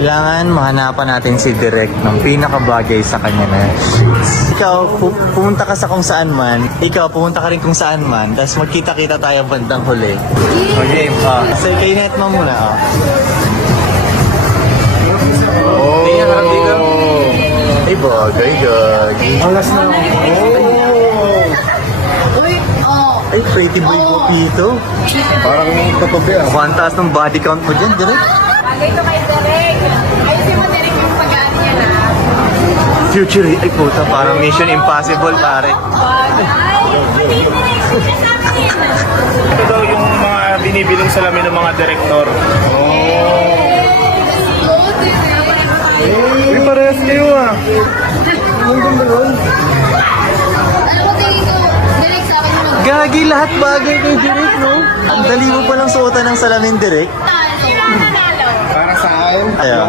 Kailangan mahanapan natin si Direk ng pinakabagay sa kanya na shades. Ikaw, pumunta ka sa kung saan man. Ikaw, pumunta ka rin kung saan man. Tapos magkita-kita tayo bandang huli. Okay, say kay net mo muna. Oh. Ay, bagay, gagi. Alas na. Ay, pretty boy po dito. Parang katabi ah. Mukhang taas ng body count mo dyan, Direk. Dito kay Derek. Ayusin mo Derek yung pag-aan niya na. Future, ay puta, parang Mission Impossible, pare. Ito daw yung mga binibiling salamin ng mga direktor. Uy, parehas kayo ah. Ang ganda nun. Alam mo, tingin ko, Derek sa akin yung Gagi, lahat bagay kay Direk, no? Ang dali mo palang suotan ng salamin, Direk. Talo. Para saan? Ayaw.